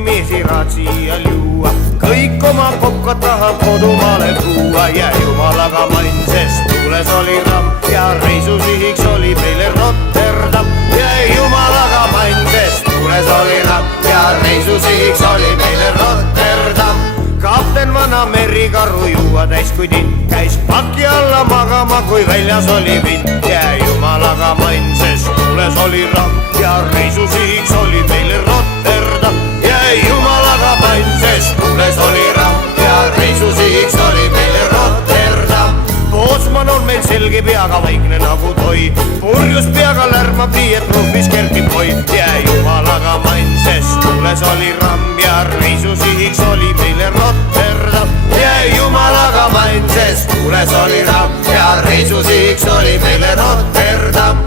mees ei raatsi iial juua. Kõik oma kokka tahab kodumaale tuua ja jumalaga mann, sest tuules oli ramm ja reisusihiks oli meile Rotterdam. Ja jumalaga mann, sest tuules oli ramm ja reisusihiks oli meile Rotterdam. Kapten vana merikaru juua täis kui tind, käis paki alla magama, kui väljas oli vind. Ja jumalaga mann, sest tuules oli ramm ja reisusihiks oli meile Rotterdam. Ja jumalaga mann, sest tuules oli ramm ja reisusihiks oli meile Rotterdam. Pootsman on meil selge peaga, vaikne nagu toi, purjus peaga lärmab nii, et ruumis kerkib koi. Ja jumalaga mann, sest tuules oli ramm ja reisusihiks oli meile Rotterdam. Ja jumalaga mann, sest tuules oli ramm ja reisusihiks oli meile Rotterdam.